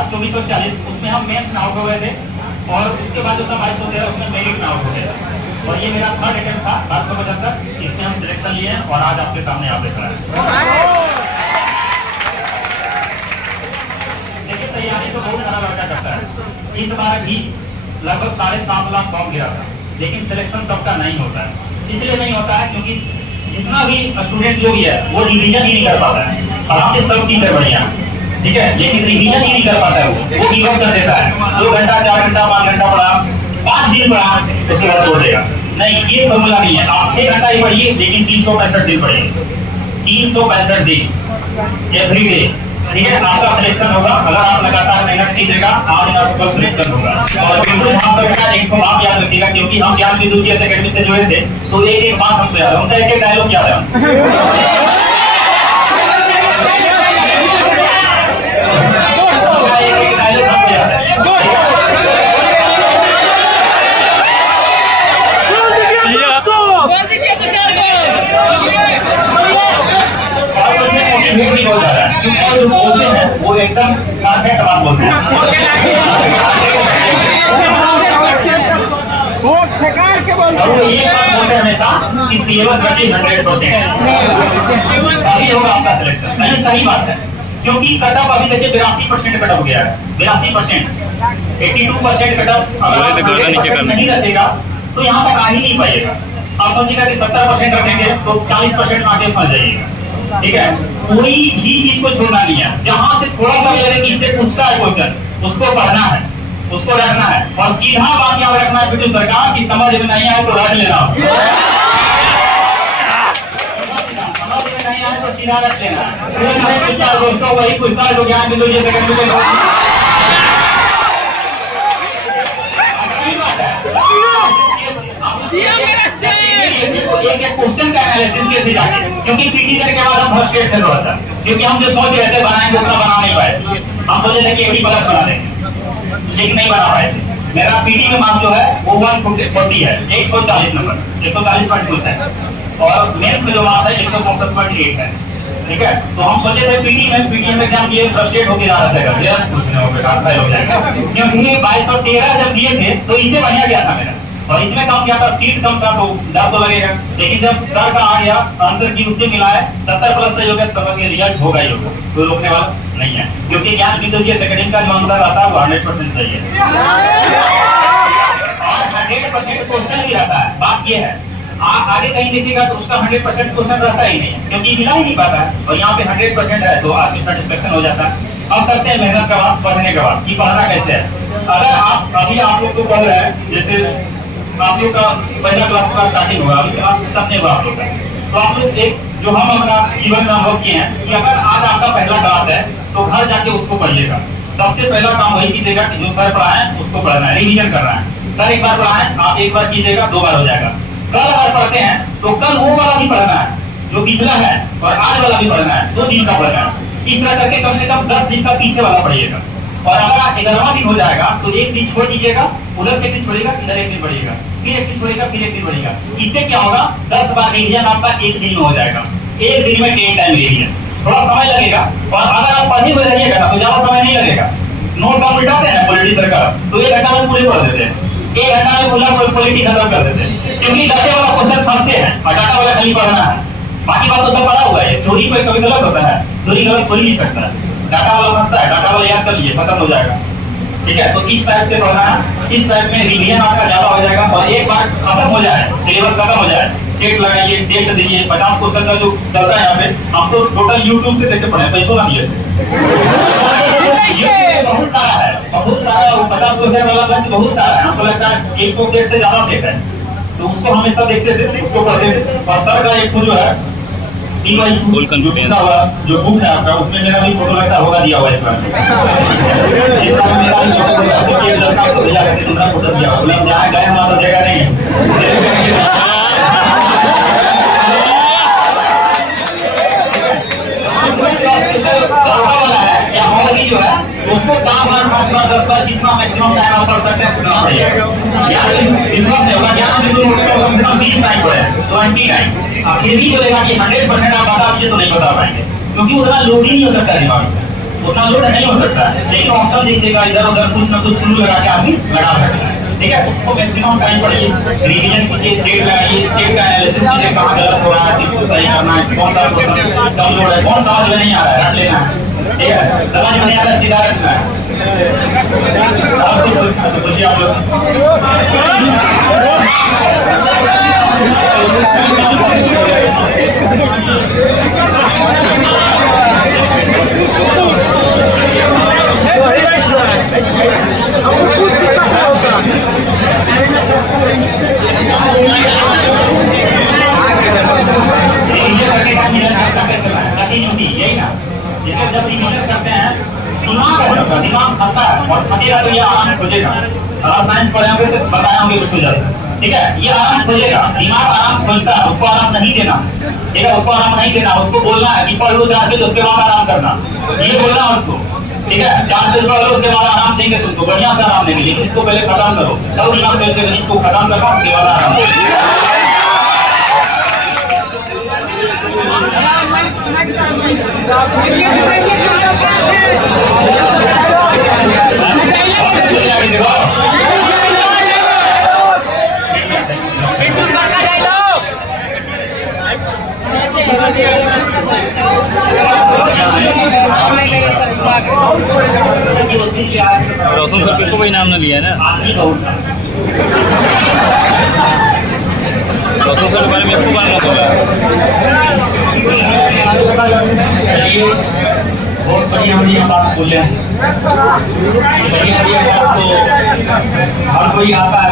था 2440, उसमें हम मेंस में आउट हो गए थे और उसके बाद जो था 2213 उसमें मेरिट में आउट हो गया था। और ये मेरा थर्ड अटेम्प्ट था 775, इसमें हम सिलेक्शन लिए हैं और आज आपके सामने यहाँ पे खड़ा है। देखिए तैयारी तो बहुत सारा लड़का करता है। इस बार भी लगभग 7.5 लाख फॉर्म गिरा था, लेकिन सिलेक्शन सबका नहीं होता है। इसलिए नहीं होता है क्योंकि जितना भी स्टूडेंट जो भी है वो रिवीजन ही नहीं कर पाता है। और आपके सब चीजें बढ़िया, ठीक है, लेकिन रिवीजन ही नहीं कर पाता है, वो गिव अप कर देता है। 2 घंटा 4 घंटा 5 घंटा पढ़ा, 5 दिन पढ़ा, उसके बाद छोड़ देगा। नहीं, ये फॉर्मूला नहीं है। आप 6 घंटा ही पढ़िए, लेकिन 365 दिन पढ़िए, 365 दिन एवरी डे, ठीक है, आपका सिलेक्शन होगा। अगर आप लगातार मेहनत कीजिएगा, आज आपका सिलेक्शन होगा। और बिल्कुल यहाँ पर एक बात याद रखिएगा, क्योंकि हम ज्ञान विद्युत अकेडमी से जुड़े थे, तो एक बात हमको याद है, उनका एक डायलॉग याद है। वो एकदम परफेक्ट बात बोलते हैं। और ये बात बोलते हैं हमेशा कि सिलेबस बची 100%, अभी होगा आपका सिलेक्शन। नहीं, सही बात है, क्योंकि कटअप अभी देखिए 82% कटअप गया है। 82%, 82% कटअप अगर नहीं रखेगा तो यहाँ तक आ ही नहीं पाएगा। आप सोचिएगा कि 70% रखेंगे तो 40% आगे फंस जाइएगा, ठीक है। कोई भी चीज को छोड़ना नहीं है। जहां से थोड़ा सा लगे कि इससे पूछता है क्वेश्चन, उसको पढ़ना है, उसको रखना है। और सीधा बात याद रखना है बिल्कुल सरकार की, समझ में नहीं आए तो रट लेना, समझ में नहीं आए तो सीधा रट लेना। दोस्तों वही पूछता है जो ज्ञान बिंदु ये सेकंड में एक क्वेश्चन का एनालिसिस कैसे जाके, क्योंकि पीटी के बाद हम फ्रस्ट्रेट थे थोड़ा सा, क्योंकि हम जो सोच रहे थे बनाएंगे उतना बना नहीं पाए। हम सोचे थे कि 80 प्लस बना देंगे, लेकिन नहीं बना पाए थे। मेरा पीटी में मार्क्स जो है वो 140 है, 140 नंबर, 140.2 है। और मेंस में जो मार्क्स है 164.8 है, ठीक है। तो हम सोचे थे पीटी में एग्जाम दिए, फ्रस्ट्रेट होकर जा रहा था, कुछ नहीं हो जाएगा, क्योंकि 2213 जब दिए थे तो इससे बढ़िया गया था मेरा, और इसमें कम किया था, सीट कम था तो डर तो लगेगा। लेकिन जब सर का आ गया आंसर की उससे मिला है 70 प्लस सही हो गया, समझ के रिजल्ट होगा ही होगा, कोई रोकने वाला नहीं है। क्योंकि ज्ञान विद्युत अकेडमी का जो आंसर आता है वो 100% सही है और 100% क्वेश्चन भी रहता है। बात ये है, आप आगे कहीं देखिएगा तो उसका 100% क्वेश्चन रहता ही नहीं है, क्योंकि मिला ही नहीं पाता है। और यहाँ पे 100% है तो आदमी सेटिस्फेक्शन हो जाता है। अब करते हैं मेहनत का बात, पढ़ने के बाद कि पढ़ना कैसे है। अगर आप अभी आप लोग को पढ़ रहे हैं, जैसे आप लोग का पहला क्लास का स्टार्टिंग होगा, अभी क्लास तक नहीं हुआ आप लोग का, तो आप लोग एक जो हम अपना जीवन में अनुभव किए हैं कि अगर आज आपका पहला क्लास है तो घर जाके उसको पढ़िएगा। सबसे पहला काम वही कीजिएगा कि जो सर पढ़ाए उसको पढ़ना है, रिवीजन करना है। सर एक बार पढ़ाए, आप एक बार कीजिएगा, 2 बार हो जाएगा। कल अगर पढ़ते हैं तो कल वो वाला भी पढ़ना है जो पिछला है, और आज वाला भी पढ़ना है, 2 दिन का पढ़ना है। इस तरह करके कम से कम 10 दिन का पीछे वाला पढ़िएगा। और अगर 11वां दिन हो जाएगा तो एक दिन छोड़ दीजिएगा, उधर से दिन छोड़ेगा, इधर एक दिन पढ़िएगा, फिर एक दिन छोड़ेगा, फिर एक दिन पढ़ेगा। इससे क्या होगा, 10 बार रिवीजन आपका एक दिन में हो जाएगा। एक दिन में 10 टाइम रिवीजन, थोड़ा समय लगेगा। और अगर आप पढ़े हुए रहिएगा तो ज्यादा समय नहीं लगेगा। नोट हम मिटाते हैं पॉलिटी सरकार, तो 1 घंटा में पूरे पढ़ देते हैं, 1 घंटा में पूरा पॉलिटी खत्म कर देते हैं। क्योंकि डाटा वाला क्वेश्चन फंसते हैं और डाटा वाला खाली पढ़ना है, बाकी बात तो सब पढ़ा हुआ है। चोरी कोई कभी गलत होता है, चोरी गलत कोई नहीं सकता है। डाटा वाला फंसता है, डाटा वाला याद कर लीजिए, खत्म हो जाएगा, ठीक है। तो इस टाइप से पढ़ना है, इस टाइप में रिवीजन आपका ज्यादा हो जाएगा। और एक बार खत्म हो जाए, सिलेबस खत्म हो जाए, सेट लगाइए, डेट दीजिए। 50 क्वेश्चन का जो चलता है यहाँ पे, हम तो टोटल यूट्यूब से देखते पढ़े, पैसों ना दिए बहुत सारा है, बहुत सारा। 50 क्वेश्चन वाला बहुत सारा है, हमको लगता है 100 सेट से ज्यादा सेट है, तो उसको हमेशा देखते थे, उसको पढ़ते थे। और सर का एक जो है जो बुक है आपका, उसमें मेरा भी फोटो लगता होगा, दिया हुआ है इसमें। फोटो दिया हुआ, जहाँ गए हमारा जगह नहीं है। जो है उसको 10 बार 5 बार 10 बार जितना मैक्सिमम टाइम आप पढ़ सकते हैं उतना चाहिए। विश्वास नहीं होगा, ज्ञान बिंदु कम से कम 20 टाइम पढ़े, 20 टाइम। फिर भी बोलेगा कि 100% आप बता दीजिए तो नहीं बता पाएंगे, क्योंकि उतना लोड ही नहीं हो सकता दिमाग में। उतना लोड नहीं हो सकता है, लेकिन ऑप्शन दीजिएगा इधर उधर कुछ ना कुछ क्लू लगा के आदमी लगा सकता है। ठीक है, उसको मैक्सिमम टाइम पढ़िए, रिवीजन कीजिए, स्टेट लगाइए, स्टेट का एनालिसिस कीजिए, कहाँ गलत हो रहा है, किसको सही करना है, कौन सा कम लोड है, कौन समझ में नहीं आ रहा है, रट लेना है। ठीक है, समझ में नहीं आ रहा है, सीधा रखना है। आप कुछ बोलिए आप लोग। जब रिवीजन करते हैं दिमाग थकता है और थकेगा तो ये आराम खोजेगा। अगर साइंस पढ़े होंगे तो बताए होंगे उसको जल्द। ठीक है, ये आराम खोजेगा, दिमाग आराम खोजता है, उसको आराम नहीं देना। ठीक है, उसको आराम नहीं देना, उसको बोलना है कि पढ़ लो जाके तो उसके बाद आराम करना, ये बोलना है उसको। ठीक है, 4 दिन पढ़ लो उसके बाद आराम देंगे तुमको, बढ़िया से आराम देंगे, लेकिन इसको पहले खत्म करो, तब दिमाग खोलते इसको खत्म करना, उसके बाद आराम देंगे। रोशन सर को कोई नाम ना लिया ना, रोशन सर के बारे में इसको बारे में बोला। बहुत बढ़िया बढ़िया बात बोले हैं, बढ़िया बढ़िया बात तो हर कोई आता है।